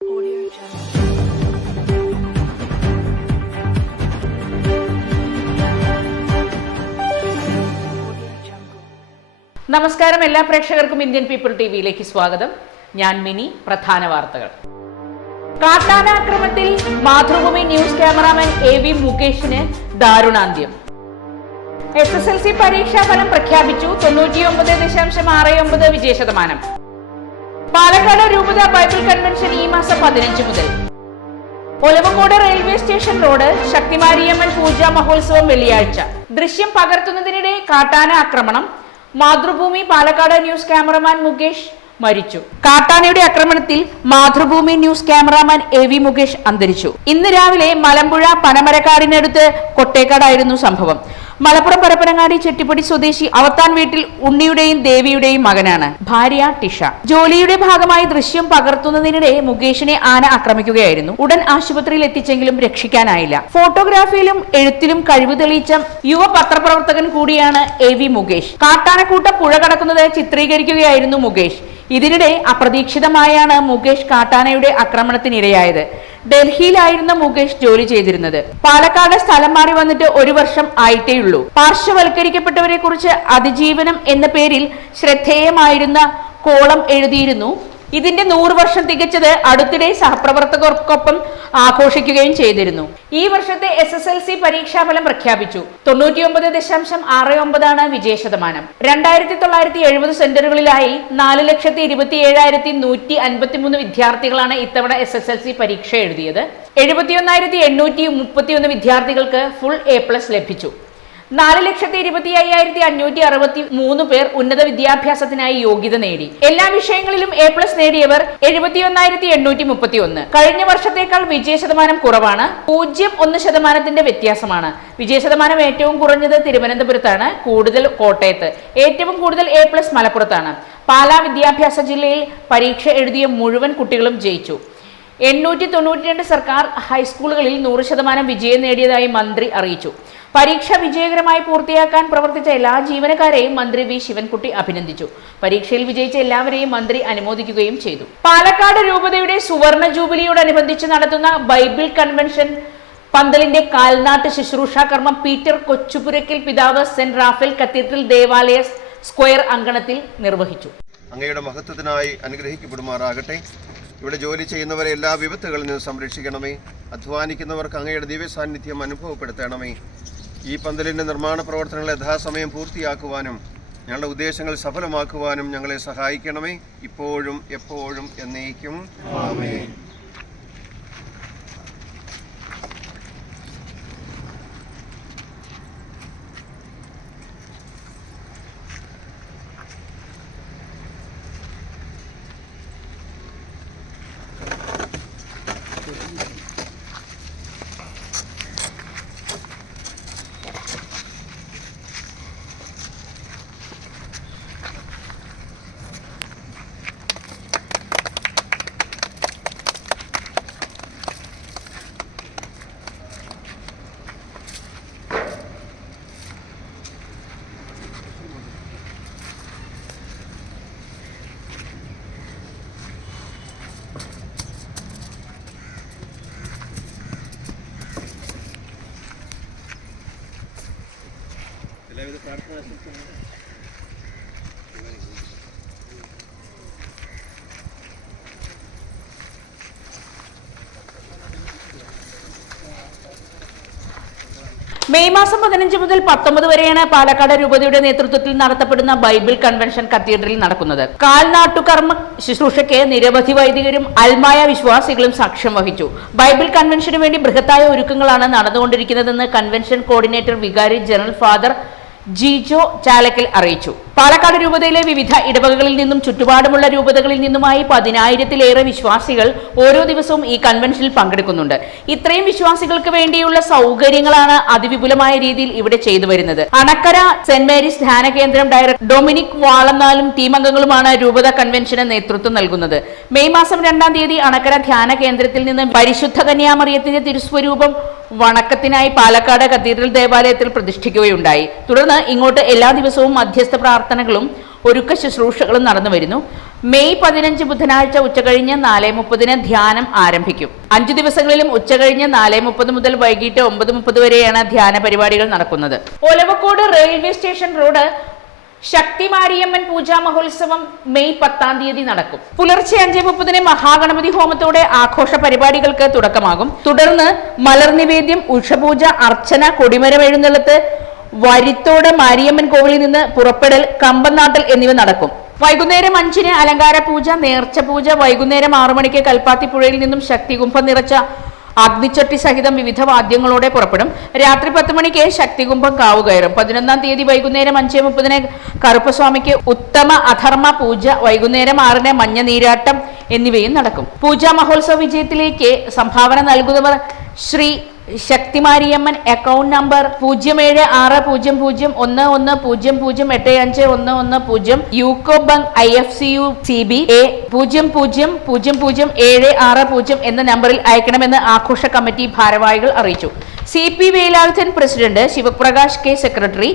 നമസ്കാരം, എല്ലാ പ്രേക്ഷകർക്കും ഇന്ത്യൻ പീപ്പിൾ ടിവിയിലേക്ക് സ്വാഗതം. ഞാൻ മിനി. പ്രധാന വാർത്തകൾ. കാട്ടാനാക്രമണത്തിൽ മാതൃഭൂമി ന്യൂസ് ക്യാമറാമാൻ AV മുകേഷിന് ദാരുണാന്ത്യം. SSLC പരീക്ഷാ ഫലം പ്രഖ്യാപിച്ചു. 99.69 വിജയശതമാനം. പാലക്കാട് രൂപത ബൈബിൾ കൺവെൻഷൻ ഈ മാസം 15 മുതൽ. ഒലവക്കോട് റെയിൽവേ സ്റ്റേഷൻ റോഡ് ശക്തിമാരിയമ്മൻ പൂജാ മഹോത്സവം വെള്ളിയാഴ്ച. ദൃശ്യം പകർത്തുന്നതിനിടെ കാട്ടാന ആക്രമണം. മാതൃഭൂമി പാലക്കാട് ന്യൂസ് ക്യാമറമാൻ മുകേഷ് മരിച്ചു. കാട്ടാനയുടെ ആക്രമണത്തിൽ Mathrubhumi news cameraman AV Mukesh അന്തരിച്ചു. ഇന്ന് രാവിലെ മലമ്പുഴ പനമരക്കാടിനടുത്ത് കൊട്ടേക്കാടായിരുന്നു സംഭവം. മലപ്പുറം പരപ്പനങ്ങാടി ചെട്ടിപ്പടി സ്വദേശി അവത്താൻ വീട്ടിൽ ഉണ്ണിയുടെയും ദേവിയുടെയും മകനാണ്. ഭാര്യ ടിഷ. ജോലിയുടെ ഭാഗമായി ദൃശ്യം പകർത്തുന്നതിനിടെ മുകേഷിനെ ആന ആക്രമിക്കുകയായിരുന്നു. ഉടൻ ആശുപത്രിയിൽ എത്തിച്ചെങ്കിലും രക്ഷിക്കാനായില്ല. ഫോട്ടോഗ്രാഫിയിലും എഴുത്തിലും കഴിവ് തെളിയിച്ച യുവ പത്രപ്രവർത്തകൻ കൂടിയാണ് AV മുകേഷ്. കാട്ടാനക്കൂട്ട പുഴ കടക്കുന്നത് ചിത്രീകരിക്കുകയായിരുന്നു മുകേഷ്. ഇതിനിടെ അപ്രതീക്ഷിതമായാണ് മുകേഷ് കാട്ടാനയുടെ ആക്രമണത്തിനിരയായത്. ഡൽഹിയിലായിരുന്ന മുകേഷ് ജോലി ചെയ്തിരുന്നത്. പാലക്കാട് സ്ഥലം മാറി വന്നിട്ട് 1 വർഷം ആയിട്ടേയുള്ളൂ. പാർശ്വവൽക്കരിക്കപ്പെട്ടവരെ കുറിച്ച് അതിജീവനം എന്ന പേരിൽ ശ്രദ്ധേയമായിരുന്ന കോളം എഴുതിയിരുന്നു. ഇതിന്റെ 100 വർഷം തികച്ചത് അടുത്തിടെ സഹപ്രവർത്തകർക്കൊപ്പം ആഘോഷിക്കുകയും ചെയ്തിരുന്നു. ഈ വർഷത്തെ SSLC പരീക്ഷാഫലം പ്രഖ്യാപിച്ചു. 99.69 വിജയശതമാനം. 2970 സെന്ററുകളിലായി 4,27,153 വിദ്യാർത്ഥികളാണ് ഇത്തവണ SSLC പരീക്ഷ എഴുതിയത്. 71,831 വിദ്യാർത്ഥികൾക്ക് ഫുൾ A+ ലഭിച്ചു. 4,25,563 പേർ ഉന്നത വിദ്യാഭ്യാസത്തിനായി യോഗ്യത നേടി. എല്ലാ വിഷയങ്ങളിലും A+ നേടിയവർ 71,831. കഴിഞ്ഞ വർഷത്തേക്കാൾ വിജയശതമാനം കുറവാണ്. 0.1% വ്യത്യാസമാണ്. വിജയശതമാനം ഏറ്റവും കുറഞ്ഞത് തിരുവനന്തപുരത്താണ്, കൂടുതൽ കോട്ടയത്ത്. ഏറ്റവും കൂടുതൽ A+ മലപ്പുറത്താണ്. പാലാ വിദ്യാഭ്യാസ ജില്ലയിൽ പരീക്ഷ എഴുതിയ മുഴുവൻ കുട്ടികളും ജയിച്ചു. 892 സർക്കാർ ഹൈസ്കൂളുകളിൽ 100% വിജയം നേടിയതായി മന്ത്രി അറിയിച്ചു. പരീക്ഷ വിജയകരമായി പൂർത്തിയാക്കാൻ പ്രവർത്തിച്ച എല്ലാ ജീവനക്കാരെയും മന്ത്രി V. ശിവൻകുട്ടി അഭിനന്ദിച്ചു. പരീക്ഷയിൽ വിജയിച്ച എല്ലാവരെയും മന്ത്രി അനുമോദിക്കുകയും ചെയ്തു. പാലക്കാട് രൂപതയുടെ സുവർണ ജൂബിലിയോടനുബന്ധിച്ച് നടത്തുന്ന ബൈബിൾ കൺവെൻഷൻ പന്തലിന്റെ കാൽനാട്ട് ശുശ്രൂഷാ കർമ്മം പീറ്റർ കൊച്ചുപുരയ്ക്കൽ പിതാവ് സെന്റ് റാഫേൽ കത്തീഡ്രൽ ദേവാലയ സ്ക്വയർ അങ്കണത്തിൽ നിർവഹിച്ചു. അങ്ങയുടെ മഹത്വത്തിനായി അനുഗ്രഹിക്കപ്പെടുമാറാകട്ടെ. ഇവിടെ ജോലി ചെയ്യുന്നവരെ എല്ലാ വിപത്തുകളിൽ നിന്നും സംരക്ഷിക്കണമേ. അധ്വാനിക്കുന്നവർക്ക് അങ്ങയുടെ ദിവ്യ സാന്നിധ്യം അനുഭവപ്പെടുത്തണമേ. ഈ പന്തലിൻ്റെ നിർമ്മാണ പ്രവർത്തനങ്ങൾ യഥാസമയം പൂർത്തിയാക്കുവാനും ഞങ്ങളുടെ ഉദ്ദേശങ്ങൾ സഫലമാക്കുവാനും ഞങ്ങളെ സഹായിക്കണമേ. ഇപ്പോഴും എപ്പോഴും എന്നേക്കും ആമേൻ. എല്ലാവിധ പ്രാർത്ഥന ആശംസകളും. മെയ് മാസം 15 മുതൽ 19 വരെയാണ് പാലക്കാട് രൂപതയുടെ നേതൃത്വത്തിൽ നടത്തപ്പെടുന്ന ബൈബിൾ കൺവെൻഷൻ കത്തീഡ്രലിൽ നടക്കുന്നത്. കാൽനാട്ടുകർമ്മ ശുശ്രൂഷയ്ക്ക് നിരവധി വൈദികരും അൽമായ വിശ്വാസികളും സാക്ഷ്യം വഹിച്ചു. ബൈബിൾ കൺവെൻഷനു വേണ്ടി ബൃഹത്തായ ഒരുക്കങ്ങളാണ് നടന്നുകൊണ്ടിരിക്കുന്നതെന്ന് കൺവെൻഷൻ കോർഡിനേറ്റർ വികാരി ജനറൽ ഫാദർ ജിജോ ചാലക്കൽ അറിയിച്ചു. പാലക്കാട് രൂപതയിലെ വിവിധ ഇടവകകളിൽ നിന്നും ചുറ്റുപാടുമുള്ള രൂപതകളിൽ നിന്നുമായി 10,000-ലേറെ വിശ്വാസികൾ ഓരോ ദിവസവും ഈ കൺവെൻഷനിൽ പങ്കെടുക്കുന്നുണ്ട്. ഇത്രയും വിശ്വാസികൾക്ക് വേണ്ടിയുള്ള സൗകര്യങ്ങളാണ് അതിവിപുലമായ രീതിയിൽ ഇവിടെ ചെയ്തു വരുന്നത്. അണക്കര സെന്റ് മേരീസ് ധ്യാന കേന്ദ്രം ഡയറക്ടർ ഡൊമിനിക് വാളന്നാലും ടീം അംഗങ്ങളുമാണ് രൂപത കൺവെൻഷന് നേതൃത്വം നൽകുന്നത്. മെയ് മാസം 2-ാം തീയതി അണക്കര ധ്യാന കേന്ദ്രത്തിൽ നിന്ന് പരിശുദ്ധ കന്യാമറിയത്തിന്റെ തിരുസ്വരൂപം വണക്കത്തിനായി പാലക്കാട് കത്തീഡ്രൽ ദേവാലയത്തിൽ പ്രതിഷ്ഠിക്കുകയുണ്ടായി. തുടർന്ന് ഇങ്ങോട്ട് എല്ലാ ദിവസവും മധ്യസ്ഥ പ്രാർത്ഥനകളും ഒരുക്ക ശുശ്രൂഷകളും നടന്നു വരുന്നു. മെയ് 15 ബുധനാഴ്ച ഉച്ചകഴിഞ്ഞ് 4:30 ധ്യാനം ആരംഭിക്കും. 5 ദിവസങ്ങളിലും ഉച്ചകഴിഞ്ഞ് 4:30 മുതൽ വൈകിട്ട് 9:30 വരെയാണ് ധ്യാന പരിപാടികൾ നടക്കുന്നത്. ഒലവക്കോട് റെയിൽവേ സ്റ്റേഷൻ റോഡ് ശക്തി മാരിയമ്മൻ പൂജാ മഹോത്സവം മെയ് 10 നടക്കും. പുലർച്ചെ 5:30 മഹാഗണപതി ഹോമത്തോടെ ആഘോഷ പരിപാടികൾക്ക് തുടക്കമാകും. തുടർന്ന് മലർ നിവേദ്യം, ഉഷപൂജ, അർച്ചന, കൊടിമരം എഴുന്നള്ളത്ത്, വരിത്തോട് മാരിയമ്മൻ കോവിലിൽ നിന്ന് പുറപ്പെടൽ, കമ്പനാട്ടൽ എന്നിവ നടക്കും. വൈകുന്നേരം 5 അലങ്കാര പൂജ, നേർച്ച പൂജ. വൈകുന്നേരം 6 കൽപ്പാത്തിപ്പുഴയിൽ നിന്നും ശക്തികുംഭം നിറച്ച അഗ്നിച്ചട്ടി സഹിതം വിവിധ വാദ്യങ്ങളോടെ പുറപ്പെടും. രാത്രി 10 ശക്തികുംഭം കാവ് കയറും. 11 വൈകുന്നേരം 5:30 കറുപ്പസ്വാമിക്ക് ഉത്തമ അധർമ്മ പൂജ. വൈകുന്നേരം 6 മഞ്ഞ നീരാട്ടം എന്നിവയും നടക്കും. പൂജാ മഹോത്സവ വിജയത്തിലേക്ക് സംഭാവന നൽകുന്നവർ Shri Shaktimariamman account number 07601100851110 UCO bank IFCU CBA 00007660 എന്ന നമ്പറിൽ അയക്കണമെന്ന് ആഘോഷ കമ്മിറ്റി ഭാരവാഹികൾ അറിയിച്ചു. CP Velayudhan president, Sivaprakash K secretary,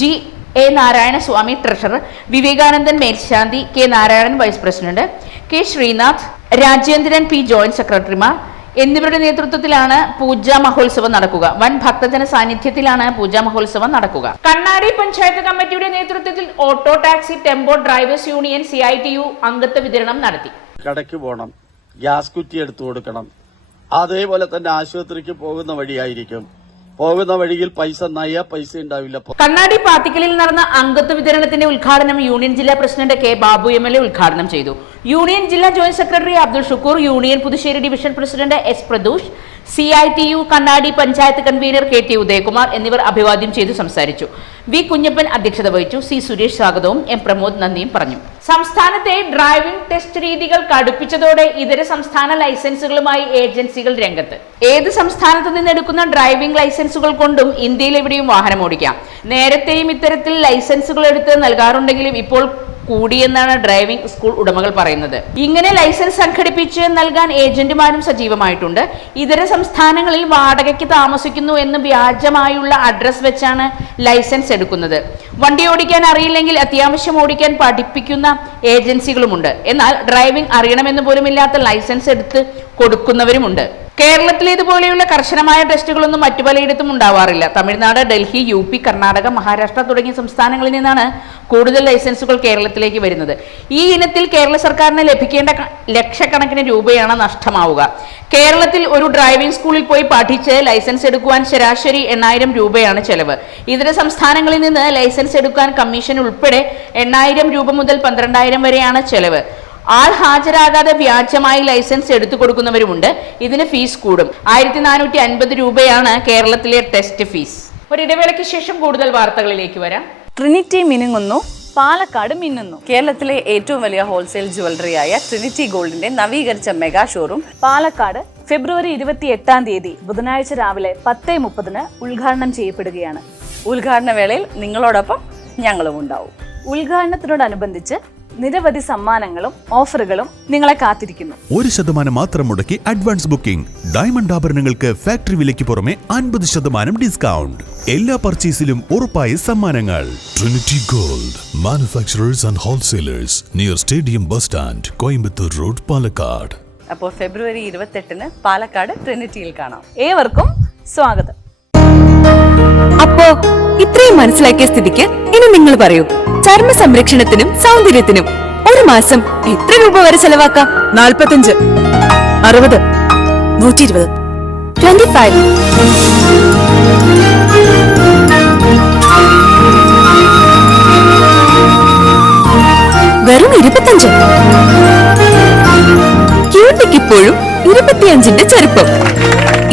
G.A. Narayanaswamy treasurer, Vivekanandan മേൽശാന്തി, K Narayanan vice president, K Srinath, Rajendran P joint സെക്രട്ടറിമാർ എന്നിവരുടെ നേതൃത്വത്തിലാണ് പൂജാ മഹോത്സവം നടക്കുക. വൻ ഭക്തജന സാന്നിധ്യത്തിലാണ് പൂജാ മഹോത്സവം നടക്കുക. കണ്ണാടി പഞ്ചായത്ത് കമ്മിറ്റിയുടെ നേതൃത്വത്തിൽ auto taxi tempo drivers union CITU അംഗത്വ വിതരണം നടത്തി. കടയ്ക്ക് പോകണം, ഗ്യാസ് കുറ്റി എടുത്തു കൊടുക്കണം, അതേപോലെ തന്നെ ആശുപത്രിക്ക് പോകുന്ന വഴിയായിരിക്കും. പോകുന്ന വഴിയിൽ പൈസ ഉണ്ടാവില്ല. കണ്ണാടി പാത്തിക്കലിൽ നടന്ന അംഗത്വ വിതരണത്തിന്റെ ഉദ്ഘാടനം യൂണിയൻ ജില്ലാ പ്രസിഡന്റ് K ബാബു MLA ഉദ്ഘാടനം ചെയ്തു. യൂണിയൻ ജില്ലാ joint secretary Abdul Shukkur, union Puthussery division president S Pradush, CITU Kannadi panchayat convener KT Udayakumar എന്നിവർ അഭിവാദ്യം ചെയ്തു സംസാരിച്ചു. V കുഞ്ഞപ്പൻ അധ്യക്ഷത വഹിച്ചു. C സുരേഷ് സ്വാഗതവും M പ്രമോദ് നന്ദിയും പറഞ്ഞു. സംസ്ഥാനത്തെ ഡ്രൈവിംഗ് ടെസ്റ്റ് രീതികൾ കടുപ്പിച്ചതോടെ ഇതര സംസ്ഥാന ലൈസൻസുകളുമായി ഏജൻസികൾ രംഗത്ത്. ഏത് സംസ്ഥാനത്ത് നിന്നെടുക്കുന്ന ഡ്രൈവിംഗ് ലൈസൻസുകൾ കൊണ്ടും ഇന്ത്യയിൽ എവിടെയും വാഹനം ഓടിക്കാം. നേരത്തെയും ഇത്തരത്തിൽ ലൈസൻസുകൾ എടുത്ത് നൽകാറുണ്ടെങ്കിലും ഇപ്പോൾ കൂടിയെന്നാണ് ഡ്രൈവിംഗ് സ്കൂൾ ഉടമകൾ പറയുന്നത്. ഇങ്ങനെ ലൈസൻസ് സംഘടിപ്പിച്ച് നൽകാൻ ഏജന്റുമാരും സജീവമായിട്ടുണ്ട്. ഇതര സംസ്ഥാനങ്ങളിൽ വാടകയ്ക്ക് താമസിക്കുന്നു എന്ന് വ്യാജമായുള്ള അഡ്രസ് വെച്ചാണ് ലൈസൻസ് എടുക്കുന്നത്. വണ്ടി ഓടിക്കാൻ അറിയില്ലെങ്കിൽ അത്യാവശ്യം ഓടിക്കാൻ പഠിപ്പിക്കുന്ന ഏജൻസികളുമുണ്ട്. എന്നാൽ ഡ്രൈവിംഗ് അറിയണമെന്ന് പോലുമില്ലാത്ത ലൈസൻസ് എടുത്ത് കൊടുക്കുന്നവരുമുണ്ട്. കേരളത്തിലെ ഇതുപോലെയുള്ള കർശനമായ ടെസ്റ്റുകളൊന്നും മറ്റു പലയിടത്തും ഉണ്ടാവാറില്ല. തമിഴ്നാട്, ഡൽഹി, UP, കർണാടക, മഹാരാഷ്ട്ര തുടങ്ങിയ സംസ്ഥാനങ്ങളിൽ നിന്നാണ് കൂടുതൽ ലൈസൻസുകൾ കേരളത്തിലേക്ക് വരുന്നത്. ഈ ഇനത്തിൽ കേരള സർക്കാരിന് ലഭിക്കേണ്ട ലക്ഷക്കണക്കിന് രൂപയാണ് നഷ്ടമാവുക. കേരളത്തിൽ ഒരു ഡ്രൈവിംഗ് സ്കൂളിൽ പോയി പഠിച്ച് ലൈസൻസ് എടുക്കുവാൻ ശരാശരി 8,000 രൂപയാണ് ചെലവ്. ഇതര സംസ്ഥാനങ്ങളിൽ നിന്ന് ലൈസൻസ് എടുക്കാൻ കമ്മീഷൻ ഉൾപ്പെടെ 8,000 രൂപ മുതൽ 12,000 വരെയാണ് ചെലവ്. ആൾ ഹാജരാകാതെ വ്യാജമായി ലൈസൻസ് എടുത്തു കൊടുക്കുന്നവരുമുണ്ട്. ഇതിന് ഫീസ് കൂടും. 1,450 രൂപയാണ് കേരളത്തിലെ ടെസ്റ്റ് ഫീസ്. ഒരിടവേളയ്ക്ക് ശേഷം കൂടുതൽ വാർത്തകളിലേക്ക് വരാം. ട്രിനിറ്റി മിനുങ്ങുന്നു, പാലക്കാട് മിന്നുന്നു. കേരളത്തിലെ ഏറ്റവും വലിയ ഹോൾസെയിൽ ജ്വല്ലറിയായ ട്രിനിറ്റി ഗോൾഡിന്റെ നവീകരിച്ച മെഗാ ഷോറൂം പാലക്കാട് ഫെബ്രുവരി 28 ബുധനാഴ്ച രാവിലെ 10:30 ഉദ്ഘാടനം ചെയ്യപ്പെടുകയാണ്. ഉദ്ഘാടന വേളയിൽ നിങ്ങളോടൊപ്പം ഞങ്ങളും ഉണ്ടാവും. ഉദ്ഘാടനത്തിനോടനുബന്ധിച്ച് നിരവധി സമ്മാനങ്ങളും ഓഫറുകളും നിങ്ങളെ കാത്തിരിക്കുന്നു. 1% മാത്രം മുടക്കി അഡ്വാൻസ് ബുക്കിംഗ്. ഡയമണ്ട് ആഭരണങ്ങൾക്ക് ഫാക്ടറി വിലയ്ക്ക് പുറമെ 50% ഡിസ്കൗണ്ട്. എല്ലാ പർച്ചേസിലും ഉറപ്പായ സമ്മാനങ്ങൾ. Trinity gold, manufacturers and wholesalers, near stadium bus stand, Coimbatore road, Palakkad. അപ്പോൾ ഫെബ്രുവരി 28 പാലക്കാട് ട്രിനിറ്റിയിൽ കാണാം. ഏവർക്കും സ്വാഗതം. അപ്പോ ഇത്രയും മനസ്സിലാക്കിയ സ്ഥിതിക്ക് ഇനി നിങ്ങൾ പറയൂ, ചർമ്മ സംരക്ഷണത്തിനും സൗന്ദര്യത്തിനും ഒരു മാസം എത്ര രൂപ വരെ ചെലവാക്കാം? 45, 60, 120, 25. വെറും 25. ക്യൂട്ടിക്ക് ഇപ്പോഴും 25ന്റെ ചെറുപ്പം.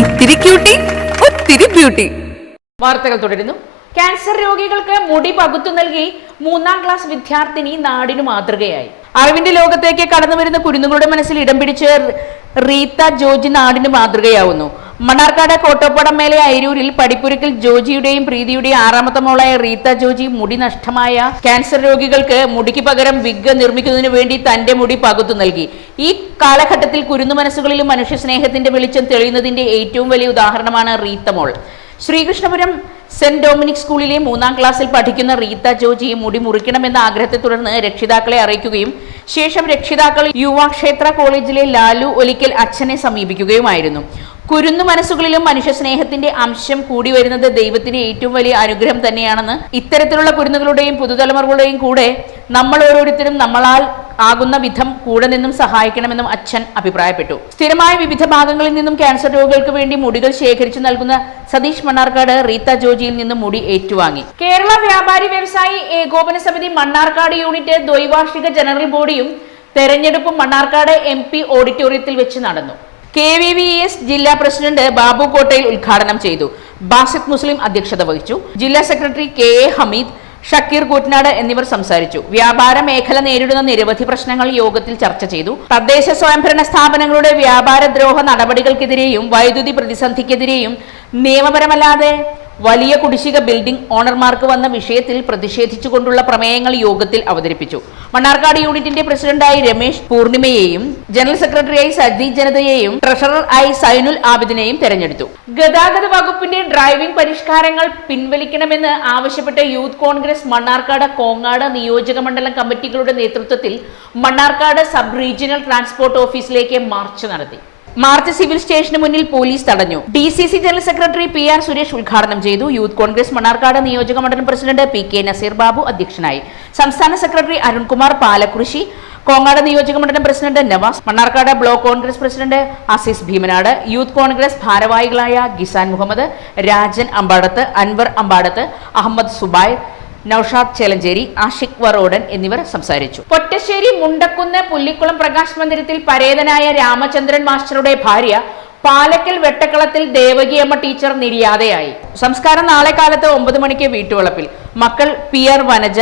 ഇത്തിരി ക്യൂട്ടി, ഒത്തിരി ബ്യൂട്ടി. വാർത്തകൾ തുടരുന്നു. ക്യാൻസർ രോഗികൾക്ക് മുടി പകുത്തു നൽകി 3ാം ക്ലാസ് വിദ്യാർത്ഥിനി നാടിനു മാതൃകയായി. അറിവിന്റെ ലോകത്തേക്ക് കടന്നു വരുന്ന കുരുന്നുകളുടെ മനസ്സിൽ ഇടം പിടിച്ച് റീത്ത ജോജി നാടിന് മാതൃകയാവുന്നു. മണ്ണാർക്കാട് കോട്ടോപ്പടം മേലെ അയിരൂരിൽ പടിപ്പുരക്കിൽ ജോജിയുടെയും പ്രീതിയുടെയും 6ാമത്തെ മോളായ റീത്ത ജോജി മുടി നഷ്ടമായ ക്യാൻസർ രോഗികൾക്ക് മുടിക്ക് പകരം വിഗ് നിർമ്മിക്കുന്നതിനു വേണ്ടി തന്റെ മുടി പകുത്തു നൽകി. ഈ കാലഘട്ടത്തിൽ കുരുന്നു മനസ്സുകളിലും മനുഷ്യ സ്നേഹത്തിന്റെ വെളിച്ചം തെളിയുന്നതിന്റെ ഏറ്റവും വലിയ ഉദാഹരണമാണ് റീത്ത മോൾ. ശ്രീകൃഷ്ണപുരം സെന്റ് ഡൊമിനിക് സ്കൂളിലെ 3ാം ക്ലാസ്സിൽ പഠിക്കുന്ന റീത്ത ജോജി മുടി മുറിക്കണമെന്ന ആഗ്രഹത്തെ തുടർന്ന് രക്ഷിതാക്കളെ അറിയിക്കുകയും ശേഷം രക്ഷിതാക്കൾ യുവക്ഷേത്ര കോളേജിലെ ലാലു ഒലിക്കൽ അച്ഛനെ സമീപിക്കുകയുമായിരുന്നു. കുരുന്നു മനസ്സുകളിലും മനുഷ്യ സ്നേഹത്തിന്റെ അംശം കൂടി വരുന്നത് ദൈവത്തിന്റെ ഏറ്റവും വലിയ അനുഗ്രഹം തന്നെയാണെന്ന്, ഇത്തരത്തിലുള്ള കുരുന്നുകളുടെയും പുതുതലമുറകളുടെയും കൂടെ നമ്മൾ ഓരോരുത്തരും നമ്മളാൽ ആകുന്ന വിധം കൂടെ നിന്നും സഹായിക്കണമെന്നും അച്ഛൻ അഭിപ്രായപ്പെട്ടു. സ്ഥിരമായ വിവിധ ഭാഗങ്ങളിൽ നിന്നും ക്യാൻസർ രോഗികൾക്ക് വേണ്ടി മുടികൾ ശേഖരിച്ചു നൽകുന്ന സതീഷ് മണ്ണാർക്കാട് റീത്ത ജോജിയിൽ നിന്നും മുടി ഏറ്റുവാങ്ങി. കേരള വ്യാപാരി വ്യവസായി ഏകോപന സമിതി മണ്ണാർക്കാട് യൂണിറ്റ് ദ്വൈവാർഷിക ജനറൽ ബോഡിയും തെരഞ്ഞെടുപ്പും മണ്ണാർക്കാട് MP ഓഡിറ്റോറിയത്തിൽ വെച്ച് നടന്നു. KVVS ജില്ലാ പ്രസിഡന്റ് ബാബു കോട്ടയിൽ ഉദ്ഘാടനം ചെയ്തു. ബാസിത് മുസ്ലിം അധ്യക്ഷത വഹിച്ചു. ജില്ലാ സെക്രട്ടറി KA ഹമീദ്, ഷക്കീർ കൂറ്റനാട് എന്നിവർ സംസാരിച്ചു. വ്യാപാര മേഖല നേരിടുന്ന നിരവധി പ്രശ്നങ്ങൾ യോഗത്തിൽ ചർച്ച ചെയ്തു. തദ്ദേശ സ്വയംഭരണ സ്ഥാപനങ്ങളുടെ വ്യാപാരദ്രോഹ നടപടികൾക്കെതിരെയും വൈദ്യുതി പ്രതിസന്ധിക്കെതിരെയും നിയമപരമല്ലാതെ വലിയ കുടിശ്ശിക ബിൽഡിംഗ് ഓണർമാർക്ക് വന്ന വിഷയത്തിൽ പ്രതിഷേധിച്ചുകൊണ്ടുള്ള പ്രമേയങ്ങൾ യോഗത്തിൽ അവതരിപ്പിച്ചു. മണ്ണാർക്കാട് യൂണിറ്റിന്റെ പ്രസിഡന്റായി രമേശ് പൂർണിമയെയും ജനറൽ സെക്രട്ടറിയായി സജി ജനതയെയും ട്രഷററായി സൈനുൽ ആബിദിനെയും തെരഞ്ഞെടുത്തു. ഗതാഗത വകുപ്പിന്റെ ഡ്രൈവിംഗ് പരിഷ്കാരങ്ങൾ പിൻവലിക്കണമെന്ന് ആവശ്യപ്പെട്ട് യൂത്ത് കോൺഗ്രസ് മണ്ണാർക്കാട് കോങ്ങാട് നിയോജക മണ്ഡലം കമ്മിറ്റികളുടെ നേതൃത്വത്തിൽ മണ്ണാർക്കാട് സബ് റീജിയണൽ ട്രാൻസ്പോർട്ട് ഓഫീസിലേക്ക് മാർച്ച് നടത്തി. മാർച്ച് സിവിൽ സ്റ്റേഷന് മുന്നിൽ പോലീസ് തടഞ്ഞു. DCC general secretary PR Suresh ഉദ്ഘാടനം ചെയ്തു. യൂത്ത് കോൺഗ്രസ് മണ്ണാർക്കാട് നിയോജക മണ്ഡലം പ്രസിഡന്റ് PK നസീർ ബാബു അധ്യക്ഷനായി. സംസ്ഥാന സെക്രട്ടറി അരുൺകുമാർ പാലക്കുറിശി, കോങ്ങാട് നിയോജക മണ്ഡലം president Navas, Mannarkkad block Congress president Azeez Bheemanad, youth Congress ഭാരവാഹികളായ ഗിസാൻ മുഹമ്മദ്, രാജൻ അമ്പാടത്ത്, അൻവർ അമ്പാടത്ത്, അഹമ്മദ് സുബൈർ, നൌഷാദ് ചേലഞ്ചേരി, ആഷിഖ് വറോഡൻ എന്നിവർ സംസാരിച്ചു. പൊറ്റശ്ശേരി മുണ്ടക്കുന്ന് പുല്ലിക്കുളം പ്രകാശ് മന്ദിരത്തിൽ പരേതനായ രാമചന്ദ്രൻ മാസ്റ്ററുടെ ഭാര്യ പാലക്കൽ വെട്ടക്കളത്തിൽ ദേവകിയമ്മ ടീച്ചർ നിര്യാതയായി. സംസ്കാരം നാളെ കാലത്ത് 9 മണിക്ക് വീട്ടുവളപ്പിൽ. മക്കൾ PR Vanaja,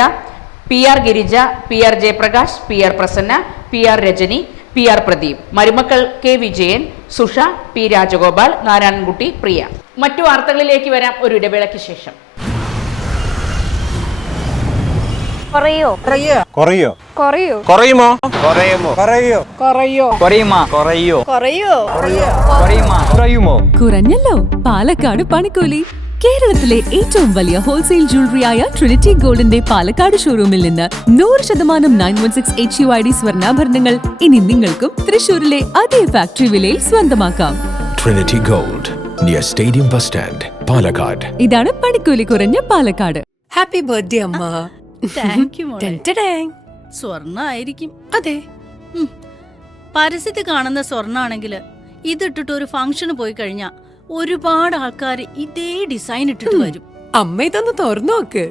PR Girija, PR Jayaprakash, PR Prasanna, PR Rajani, PR Pradeep. മരുമക്കൾ K വിജയൻ, സുഷ, P രാജഗോപാൽ, നാരായണൻകുട്ടി, പ്രിയ. മറ്റു വാർത്തകളിലേക്ക് വരാം ഒരു ഇടവേളയ്ക്ക് ശേഷം. കുറയോ കുറയോ കുറയോ കുറയുമോ കുറയുമോ കുറയോ കുറയോ കുറയുമോ കുറയോ കുറയോ കുറയുമോ കുറയുമോ കുറഞ്ഞല്ലോ പാലക്കാട് പണിക്കൂലി. കേരളത്തിലെ ഏറ്റവും വലിയ ഹോൾസെയിൽ ജ്വല്ലറിയായ ട്രിനിറ്റി ഗോൾഡിന്റെ പാലക്കാട് ഷോറൂമിൽ നിന്ന് 100% 916 HUID സ്വർണ്ണാഭരണങ്ങൾ ഇനി നിങ്ങൾക്കും തൃശൂരിലെ അതേ ഫാക്ടറി വിലയിൽ സ്വന്തമാക്കാം. Trinity Gold, near Stadium Bus Stand, Palakkad. ഇതാണ് പണിക്കൂലി കുറഞ്ഞ പാലക്കാട്. ഹാപ്പി ബർത്ത്ഡേ അമ്മ. താങ്ക് യു മോളെ. സ്വർണ്ണായിരിക്കും. അതെ, പരസ്യത്തിൽ കാണുന്ന സ്വർണ്ണാണെങ്കിൽ ഇതിട്ടിട്ട് ഒരു ഫംഗ്ഷന് പോയി കഴിഞ്ഞാ ഒരുപാട് ആൾക്കാർ ഇതേ ഡിസൈൻ ഇട്ടിട്ട് വരും. അമ്മ ഇതൊന്ന് തുറന്നു നോക്ക്.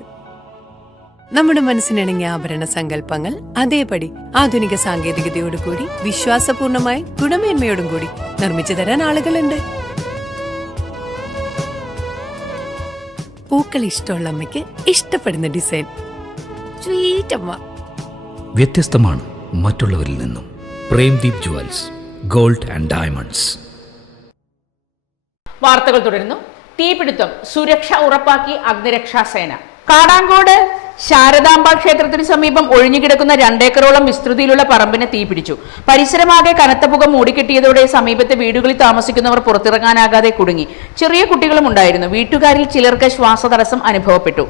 നമ്മുടെ മനസ്സിനിണങ്ങിയ ആഭരണ സങ്കല്പങ്ങൾ അതേപടി ആധുനിക സാങ്കേതികതയോടുകൂടി വിശ്വാസപൂർണമായി ഗുണമേന്മയോടും കൂടി നിർമ്മിച്ചു തരാൻ ആളുകളുണ്ട്. പൂക്കൾ ഇഷ്ടമുള്ള അമ്മയ്ക്ക് ഇഷ്ടപ്പെടുന്ന ഡിസൈൻ. സ്വീറ്റ് അമ്മ. വ്യത്യസ്തമാണ് മറ്റുള്ളവരിൽ നിന്നും. Premdeep jewels, gold and diamonds. വാർത്തകൾ തുടരുന്നു. തീപിടുത്തം, സുരക്ഷ ഉറപ്പാക്കി അഗ്നിരക്ഷാസേന. കാടാങ്കോട് ശാരദാംബ ക്ഷേത്രത്തിന് സമീപം ഒഴിഞ്ഞുകിടക്കുന്ന 2 ഏക്കറോളം വിസ്തൃതിയിലുള്ള പറമ്പിന് തീപിടിച്ചു. പരിസരമാകെ കനത്ത പുക മൂടിക്കെട്ടിയതോടെ സമീപത്തെ വീടുകളിൽ താമസിക്കുന്നവർ പുറത്തിറങ്ങാനാകാതെ കുടുങ്ങി. ചെറിയ കുട്ടികളും ഉണ്ടായിരുന്നു. വീട്ടുകാരിൽ ചിലർക്ക് ശ്വാസതടസ്സം അനുഭവപ്പെട്ടു.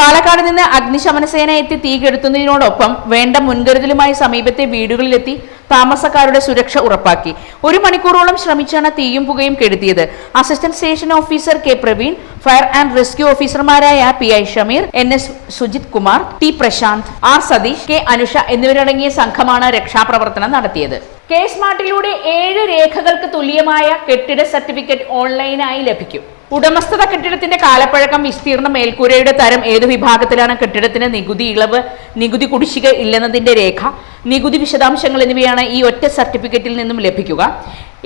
പാലക്കാട് നിന്ന് അഗ്നിശമന സേന എത്തി തീ കെടുത്തുന്നതിനോടൊപ്പം വേണ്ട മുൻകരുതലുമായി സമീപത്തെ വീടുകളിലെത്തി താമസക്കാരുടെ സുരക്ഷ ഉറപ്പാക്കി. 1 മണിക്കൂറോളം ശ്രമിച്ചാണ് തീയും പുകയും കെടുത്തിയത്. Assistant station officer K Praveen, fire and rescue ഓഫീസർമാരായ PI Shameer, NS Sujith Kumar, T Prashanth, R Satheesh, K Anusha എന്നിവരടങ്ങിയ സംഘമാണ് രക്ഷാപ്രവർത്തനം നടത്തിയത്. K-സ്മാർട്ടിലൂടെ 7 രേഖകൾക്ക് തുല്യമായ കെട്ടിട സർട്ടിഫിക്കറ്റ് ഓൺലൈനായി ലഭിക്കും. ഉടമസ്ഥത കെട്ടിടത്തിന്റെ കാലപ്പഴക്കം, വിസ്തീർണം, മേൽക്കൂരയുടെ തരം, ഏതു വിഭാഗത്തിലാണ് കെട്ടിടത്തിന് നികുതി ഇളവ്, നികുതി കുടിശ്ശിക ഇല്ലെന്നതിന്റെ രേഖ, നികുതി വിശദാംശങ്ങൾ എന്നിവയാണ് ഈ ഒറ്റ സർട്ടിഫിക്കറ്റിൽ നിന്നും ലഭിക്കുക.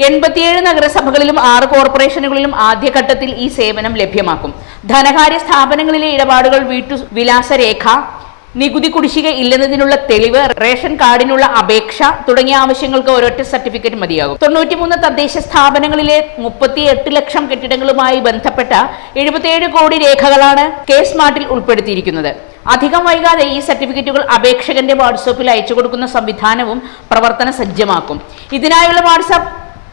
87 നഗരസഭകളിലും 6 കോർപ്പറേഷനുകളിലും ആദ്യഘട്ടത്തിൽ ഈ സേവനം ലഭ്യമാക്കും. ധനകാര്യ സ്ഥാപനങ്ങളിലെ ഇടപാടുകൾ, വീട്ടുവിലാസ രേഖ, നികുതി കുടിശ്ശിക ഇല്ലെന്നതിനുള്ള തെളിവ്, റേഷൻ കാർഡിനുള്ള അപേക്ഷ തുടങ്ങിയ ആവശ്യങ്ങൾക്ക് ഒരൊറ്റ സർട്ടിഫിക്കറ്റ് മതിയാകും. 93 തദ്ദേശ സ്ഥാപനങ്ങളിലെ 38 ലക്ഷം കെട്ടിടങ്ങളുമായി ബന്ധപ്പെട്ട 77 കോടി രേഖകളാണ് K-സ്മാർട്ടിൽ ഉൾപ്പെടുത്തിയിരിക്കുന്നത്. അധികം വൈകാതെ ഈ സർട്ടിഫിക്കറ്റുകൾ അപേക്ഷകന്റെ വാട്സാപ്പിൽ അയച്ചു കൊടുക്കുന്ന സംവിധാനവും പ്രവർത്തന സജ്ജമാക്കും. ഇതിനായുള്ള വാട്സാപ്പ്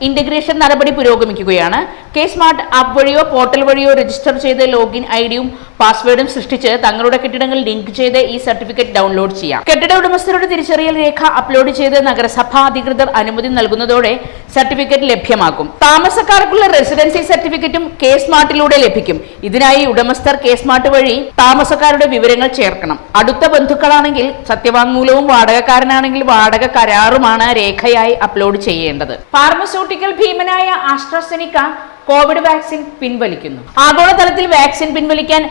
ഇന്റഗ്രേഷൻ നടപടി പുരോഗമിക്കുകയാണ്. കെ സ്മാർട്ട് ആപ്പ് വഴിയോ പോർട്ടൽ വഴിയോ രജിസ്റ്റർ ചെയ്ത് ലോഗിൻ ഐഡിയും പാസ്വേഡും സൃഷ്ടിച്ച് തങ്ങളുടെ കെട്ടിടങ്ങൾ ലിങ്ക് ചെയ്ത് ഈ സർട്ടിഫിക്കറ്റ് ഡൗൺലോഡ് ചെയ്യാം. കെട്ടിട ഉടമസ്ഥരുടെ തിരിച്ചറിയൽ രേഖ അപ്ലോഡ് ചെയ്ത് നഗരസഭാ അധികൃതർ അനുമതി നൽകുന്നതോടെ സർട്ടിഫിക്കറ്റ് ലഭ്യമാക്കും. താമസക്കാർക്കുള്ള റെസിഡൻസി സർട്ടിഫിക്കറ്റും കെ സ്മാർട്ടിലൂടെ ലഭിക്കും. ഇതിനായി ഉടമസ്ഥർ കെ സ്മാർട്ട് വഴി താമസക്കാരുടെ വിവരങ്ങൾ ചേർക്കണം. അടുത്ത ബന്ധുക്കളാണെങ്കിൽ സത്യവാങ്മൂലവും വാടകക്കാരനാണെങ്കിൽ വാടക കരാറുമാണ് രേഖയായി അപ്ലോഡ് ചെയ്യേണ്ടത്. ഫാർമസ്യൂട്ടിക്കൽ ഭീമനായ ആസ്ട്രസെനിക്ക കോവിഡ് വാക്സിൻ പിൻവലിക്കുന്നു. ആഗോളതലത്തിൽ വാക്സിൻ പിൻവലിക്കാൻ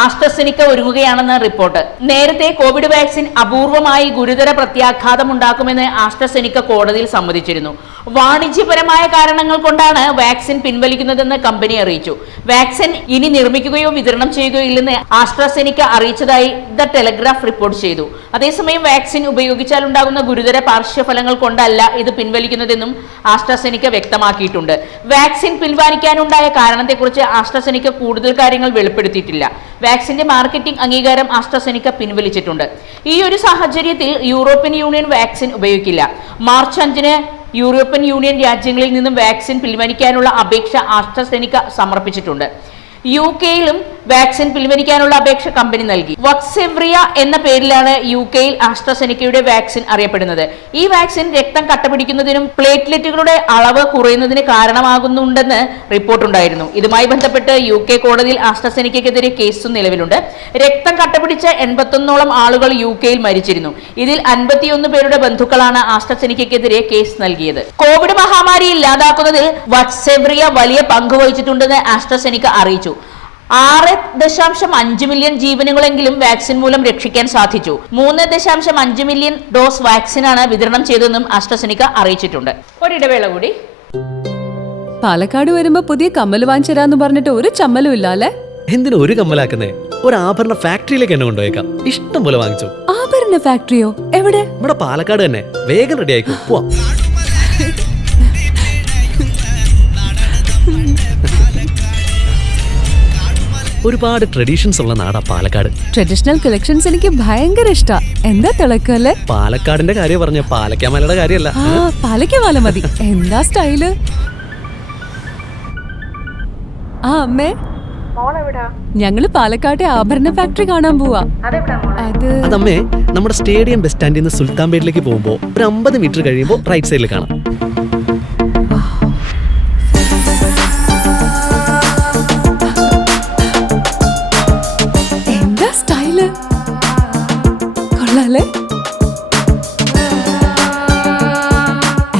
ആസ്ട്രസെനിക്ക ഒരുങ്ങുകയാണെന്ന് റിപ്പോർട്ട്. നേരത്തെ കോവിഡ് വാക്സിൻ അപൂർവമായി ഗുരുതര പ്രത്യാഘാതമുണ്ടാക്കുമെന്ന് ആസ്ട്രസെനിക്ക കോടതിയിൽ സമ്മതിച്ചിരുന്നു. വാണിജ്യപരമായ കാരണങ്ങൾ കൊണ്ടാണ് വാക്സിൻ പിൻവലിക്കുന്നതെന്ന് കമ്പനി അറിയിച്ചു. വാക്സിൻ ഇനി നിർമ്മിക്കുകയോ വിതരണം ചെയ്യുകയോ ഇല്ലെന്ന് ആസ്ട്രസെനിക്ക അറിയിച്ചതായി ദ ടെലഗ്രാഫ് റിപ്പോർട്ട് ചെയ്തു. അതേസമയം വാക്സിൻ ഉപയോഗിച്ചാൽ ഉണ്ടാകുന്ന ഗുരുതര പാർശ്വഫലങ്ങൾ കൊണ്ടല്ല ഇത് പിൻവലിക്കുന്നതെന്നും ആസ്ട്രസെനിക്ക വ്യക്തമാക്കിയിട്ടുണ്ട്. വാക്സിൻ പിൻവലിക്കാനുണ്ടായ കാരണത്തെക്കുറിച്ച് ആസ്ട്രസെനിക്ക കൂടുതൽ കാര്യങ്ങൾ വെളിപ്പെടുത്തിയിട്ടില്ല. വാക്സിന്റെ മാർക്കറ്റിംഗ് അംഗീകാരം ആസ്ട്രസെനിക്ക പിൻവലിച്ചിട്ടുണ്ട്. ഈ ഒരു സാഹചര്യത്തിൽ യൂറോപ്യൻ യൂണിയൻ വാക്സിൻ ഉപയോഗിക്കില്ല. മാർച്ച് 5-ന് യൂറോപ്യൻ യൂണിയൻ രാജ്യങ്ങളിൽ നിന്നും വാക്സിൻ പിൻവലിക്കാനുള്ള അപേക്ഷ ആസ്ട്രസെനിക്ക സമർപ്പിച്ചിട്ടുണ്ട്. UK-യിലും വാക്സിൻ പിൻവലിക്കാനുള്ള അപേക്ഷ കമ്പനി നൽകി. വക്സെവ്രിയ എന്ന പേരിലാണ് UK-യിൽ ആസ്ട്രസെനിക്കയുടെ വാക്സിൻ അറിയപ്പെടുന്നത്. ഈ വാക്സിൻ രക്തം കട്ടപിടിക്കുന്നതിനും പ്ലേറ്റ്ലെറ്റുകളുടെ അളവ് കുറയുന്നതിന് കാരണമാകുന്നുണ്ടെന്ന് റിപ്പോർട്ടുണ്ടായിരുന്നു. ഇതുമായി ബന്ധപ്പെട്ട് UK കോടതിയിൽ ആസ്ട്രസെനിക്കയ്ക്കെതിരെ കേസും നിലവിലുണ്ട്. രക്തം കട്ടപിടിച്ച 81ഓളം ആളുകൾ UK-യിൽ മരിച്ചിരുന്നു. ഇതിൽ 51 പേരുടെ ബന്ധുക്കളാണ് ആസ്ട്രസെനിക്കയ്ക്കെതിരെ കേസ് നൽകിയത്. കോവിഡ് മഹാമാരി ഇല്ലാതാക്കുന്നതിൽ വക്സെവ്രിയ വലിയ പങ്ക് വഹിച്ചിട്ടുണ്ടെന്ന് ആസ്ട്രസെനിക്ക അറിയിച്ചു. 6.5 മില്യൺ ജീവനുകളെങ്കിലും വാക്സിൻ മൂലം രക്ഷിക്കാൻ സാധിച്ചു. 3.5 മില്യൺ ഡോസ് വാക്സിനാണ് വിതരണം ചെയ്തതെന്നും ആസ്ട്രസെനിക്ക അറിയിച്ചിട്ടുണ്ട്. ഒരിടവേള കൂടി. പാലക്കാട് വരുമ്പോ പുതിയ കമ്മൽ വാങ്ങിച്ചരാന്ന് പറഞ്ഞിട്ട് ഒരു ചമ്മലും ഇല്ല അല്ലേ? എന്തിനാ ഒരു കമ്മലാക്കുന്നേ? ഒരു ആഭരണ ഫാക്ടറിയിലേക്ക് എന്നെ കൊണ്ടുപോയേക്കാം. ഇഷ്ടം പോലെ വാങ്ങിച്ചു. ആഭരണ ഫാക്ടറിയോ? എവിടെ? ഇവിടെ പാലക്കാട് തന്നെ. വേഗം റെഡി ആയിക്കോ, പോവാം. ഒരുപാട് ട്രഡീഷൻസ് ഉള്ള നാടാ പാലക്കാട്. ട്രഡീഷണൽ കളക്ഷൻസ് എനിക്ക് ഭയങ്കര ഇഷ്ടാ. എന്താ തിളക്കല്ലേ? പാലക്കാടിന്റെ കാര്യം പറഞ്ഞ പാലക്കാമലയുടെ കാര്യമല്ല. പാലക്കാമല മതി. എന്താ സ്റ്റൈല്? അമ്മേ, ഞങ്ങള് പാലക്കാട്ടെ ആഭരണ ഫാക്ടറി കാണാൻ പോവാ. അതമ്മേ, നമ്മുടെ സ്റ്റേഡിയം ബസ് സ്റ്റാൻഡിൽ നിന്ന് സുൽത്താൻപേട്ടിലേക്ക് പോകുമ്പോ ഒരു 50 മീറ്റർ കഴിയുമ്പോ റൈറ്റ് സൈഡിൽ കാണാം.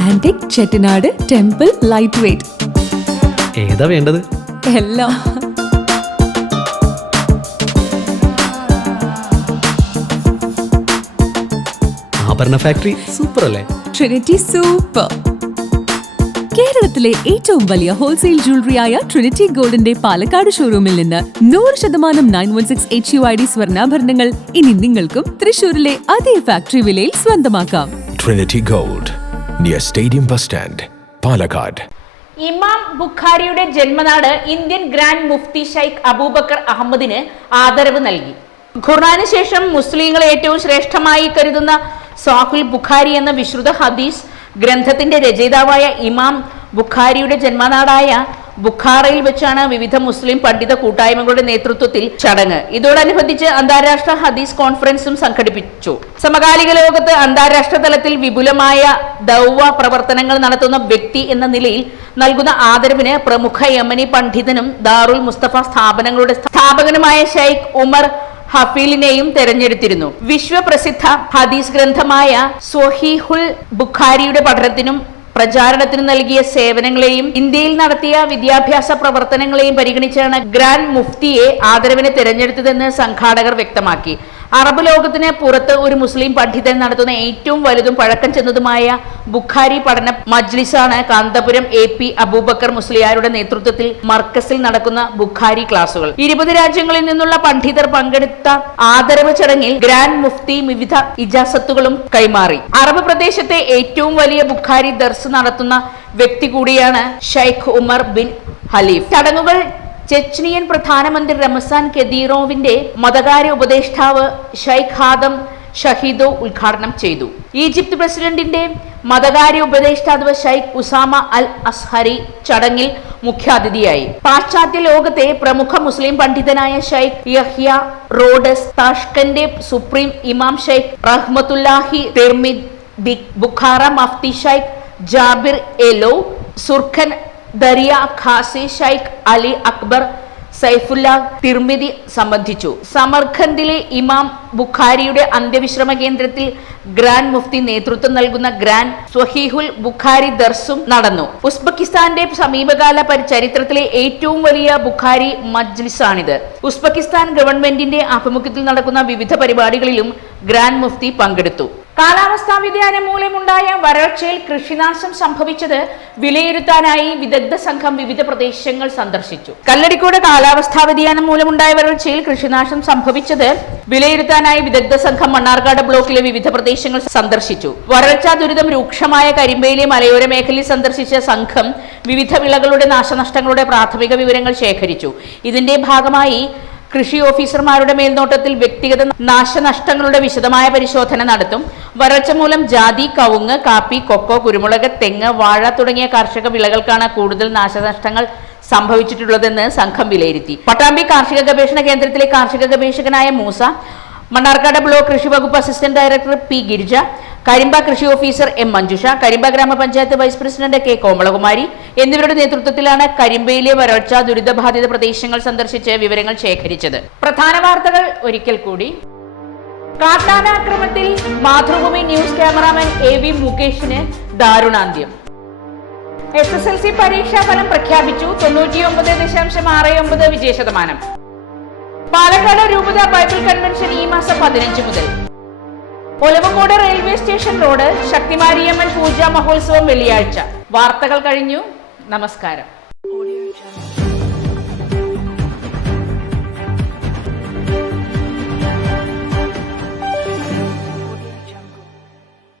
Antique Chettinad temple light weight. ഏതാ വേണ്ടത്? എല്ലാം. ആഭരണ ഫാക്ടറി സൂപ്പർ അല്ലേ? Trinity super. കേരളത്തിലെ ഏറ്റവും വലിയ ഹോൾസെയിൽ ജ്വല്ലറിയായ ട്രിനിറ്റി ഗോൾഡിന്റെ പാലക്കാട് ഷോറൂമിൽ നിന്ന് 100% 916 HUID സ്വർണ്ണാഭരണങ്ങൾ ഇനി നിങ്ങൾക്കും തൃശൂരിലെ അതേ ഫാക്ടറി വിലയിൽ സ്വന്തമാക്കാം. Trinity Gold, near Stadium Bus Stand, Palakkad. ഇമാം ബുഖാരിയുടെ ജന്മനാട് ഇന്ത്യൻ ഗ്രാൻഡ് മുഫ്തി ഷൈഖ് അബൂബക്കർ അഹമ്മദിന് ആദരവ് നൽകി. ഖുർആന് ശേഷം മുസ്ലിങ്ങൾ ഏറ്റവും ശ്രേഷ്ഠമായി കരുതുന്ന സാഹുൽ ബുഖാരി എന്ന വിശുദ്ധ ഹദീസ് ഗ്രന്ഥത്തിന്റെ രചയിതാവായ ഇമാം ബുഖാരിയുടെ ജന്മനാടായ ബുഖാറയിൽ വെച്ചാണ് വിവിധ മുസ്ലിം പണ്ഡിത കൂട്ടായ്മകളുടെ നേതൃത്വത്തിൽ ചടങ്ങ്. ഇതോടനുബന്ധിച്ച് അന്താരാഷ്ട്ര ഹദീസ് കോൺഫറൻസും സംഘടിപ്പിച്ചു. സമകാലിക ലോകത്ത് അന്താരാഷ്ട്ര തലത്തിൽ വിപുലമായ ദൗവ പ്രവർത്തനങ്ങൾ നടത്തുന്ന വ്യക്തി എന്ന നിലയിൽ നൽകുന്ന ആദരവിന് പ്രമുഖ യമനി പണ്ഡിതനും ദാറുൽ മുസ്തഫ സ്ഥാപനങ്ങളുടെ സ്ഥാപകനുമായ ഷൈഖ് ഉമർ ഹഫീലിനെയും തെരഞ്ഞെടുത്തിരുന്നു. വിശ്വപ്രസിദ്ധ ഹദീസ് ഗ്രന്ഥമായ സ്വഹീഹുൽ ബുഖാരിയുടെ പഠനത്തിനും പ്രചാരണത്തിനും നൽകിയ സേവനങ്ങളെയും ഇന്ത്യയിൽ നടത്തിയ വിദ്യാഭ്യാസ പ്രവർത്തനങ്ങളെയും പരിഗണിച്ചാണ് ഗ്രാൻഡ് മുഫ്തിയെ ആദരവിനെ തെരഞ്ഞെടുത്തതെന്ന് സംഘാടകർ വ്യക്തമാക്കി. അറബ് ലോകത്തിന് പുറത്ത് ഒരു മുസ്ലിം പണ്ഡിതൻ നടത്തുന്ന ഏറ്റവും വലുതും പഴക്കം ചെന്നതുമായ ബുഖാരി പഠന മജ്ലിസാണ് കാന്തപുരം AP അബൂബക്കർ മുസ്ലിയാരുടെ നേതൃത്വത്തിൽ മർക്കസിൽ നടക്കുന്ന ബുഖാരി ക്ലാസുകൾ. 20 രാജ്യങ്ങളിൽ നിന്നുള്ള പണ്ഡിതർ പങ്കെടുത്ത ആദരവ് ചടങ്ങിൽ ഗ്രാൻഡ് മുഫ്തി വിവിധ ഇജാസത്തുകളും കൈമാറി. അറബ് പ്രദേശത്തെ ഏറ്റവും വലിയ ബുഖാരി ദർസ് നടത്തുന്ന വ്യക്തി കൂടിയാണ് ഷൈഖ് ഉമർ ബിൻ ഹലീഫ്. ചടങ്ങുകൾ ചെച്നിയൻ പ്രധാനമന്ത്രി റമസാൻ കെദീറോവിന്റെ മതകാര്യ ഉപദേഷ്ടാവ് ഷൈഖ് ഹാദം ഷഹീദോ ഉദ്ഘാടനം ചെയ്തു. ഈജിപ്ത് പ്രസിഡന്റിന്റെ മതകാര്യ ഉപദേഷ്ടാവ് ഷൈഖ് ഉസാമ അൽ അസ്ഹരി ചടങ്ങിൽ മുഖ്യാതിഥിയായി. പാശ്ചാത്യ ലോകത്തെ പ്രമുഖ മുസ്ലിം പണ്ഡിതനായ ഷൈഖ് യഹ്യ റോഡസ്, താഷ്കന്റെ സുപ്രീം ഇമാം ഷൈഖ് റഹ്മത്തുല്ലാഹി തിർമിദി, ബുഖാറ മഫ്തി ഷൈഖ് ജാബിർ എലോ, സുർഖൻ ദരിയ ഖാസി ഷൈഖ് അലി അക്ബർ സൈഫുല്ല തിർമിദി സംബന്ധിച്ചു. സമർഖന്ദിലെ ഇമാം ബുഖാരിയുടെ അന്ത്യവിശ്രമ കേന്ദ്രത്തിൽ ഗ്രാൻഡ് മുഫ്തി നേതൃത്വം നൽകുന്ന ഗ്രാൻഡ് സ്വഹീഹുൽ ബുഖാരി ദർസും നടന്നു. ഉസ്ബെക്കിസ്ഥാന്റെ സമീപകാല ചരിത്രത്തിലെ ഏറ്റവും വലിയ ബുഖാരി മജ്ലിസാണിത്. ഉസ്ബെക്കിസ്ഥാൻ ഗവൺമെന്റിന്റെ ആഭിമുഖ്യത്തിൽ നടക്കുന്ന വിവിധ പരിപാടികളിലും ഗ്രാൻഡ് മുഫ്തി പങ്കെടുത്തു. കാലാവസ്ഥാ വ്യതിയാനം മൂലമുണ്ടായ വരൾച്ചയിൽ കൃഷിനാശം സംഭവിച്ചത് വിലയിരുത്താനായി വിദഗ്ധ സംഘം വിവിധ പ്രദേശങ്ങൾ സന്ദർശിച്ചു. കല്ലടിക്കോട് കാലാവസ്ഥാ വ്യതിയാനം മൂലമുണ്ടായ വരൾച്ചയിൽ കൃഷിനാശം സംഭവിച്ചത് വിലയിരുത്താനായി വിദഗ്ധ സംഘം മണ്ണാർക്കാട് ബ്ലോക്കിലെ വിവിധ പ്രദേശങ്ങൾ സന്ദർശിച്ചു. വരൾച്ചാ ദുരിതം രൂക്ഷമായ കരിമ്പയിലെ മലയോര മേഖലയിൽ സന്ദർശിച്ച സംഘം വിവിധ വിളകളുടെ നാശനഷ്ടങ്ങളുടെ പ്രാഥമിക വിവരങ്ങൾ ശേഖരിച്ചു. ഇതിന്റെ ഭാഗമായി കൃഷി ഓഫീസർമാരുടെ മേൽനോട്ടത്തിൽ വ്യക്തിഗത നാശനഷ്ടങ്ങളുടെ വിശദമായ പരിശോധന നടത്തും. വരൾച്ച മൂലം ജാതി, കവുങ്ങ്, കാപ്പി, കൊക്കോ, കുരുമുളക്, തെങ്ങ്, വാഴ തുടങ്ങിയ കാർഷിക വിളകൾക്കാണ് കൂടുതൽ നാശനഷ്ടങ്ങൾ സംഭവിച്ചിട്ടുള്ളതെന്ന് സംഘം വിലയിരുത്തി. പട്ടാമ്പി കാർഷിക ഗവേഷണ കേന്ദ്രത്തിലെ കാർഷിക ഗവേഷകനായ മൂസ, മണ്ണാർക്കാട് ബ്ലോക്ക് കൃഷി വകുപ്പ് assistant director P Girija, Karimba കൃഷി ഓഫീസർ എം മഞ്ജുഷ, കരിമ്പ ഗ്രാമപഞ്ചായത്ത് വൈസ് പ്രസിഡന്റ് കെ കോമളകുമാരി എന്നിവരുടെ നേതൃത്വത്തിലാണ് കരിമ്പയിലെ വരൾച്ചാ ദുരിതബാധിത പ്രദേശങ്ങൾ സന്ദർശിച്ച് വിവരങ്ങൾ ശേഖരിച്ചത്. പ്രധാന വാർത്തകൾ ഒരിക്കൽ കൂടി. കാട്ടാനാക്രമത്തിൽ മാതൃഭൂമി ന്യൂസ് ക്യാമറാമാൻ AV മുകേഷിന് ദാരുണാന്ത്യം. SSLC പരീക്ഷാ ഫലം പ്രഖ്യാപിച്ചു. 99.69 വിജയശതമാനം. പാലക്കാട് രൂപത ബൈബിൾ കൺവെൻഷൻ ഈ മാസം 15 മുതൽ. ഒലവക്കോട് റെയിൽവേ സ്റ്റേഷൻ റോഡ് ശക്തിമാരിയമ്മൻ പൂജാ മഹോത്സവം വെള്ളിയാഴ്ച. വാർത്തകൾ കഴിഞ്ഞു. നമസ്കാരം.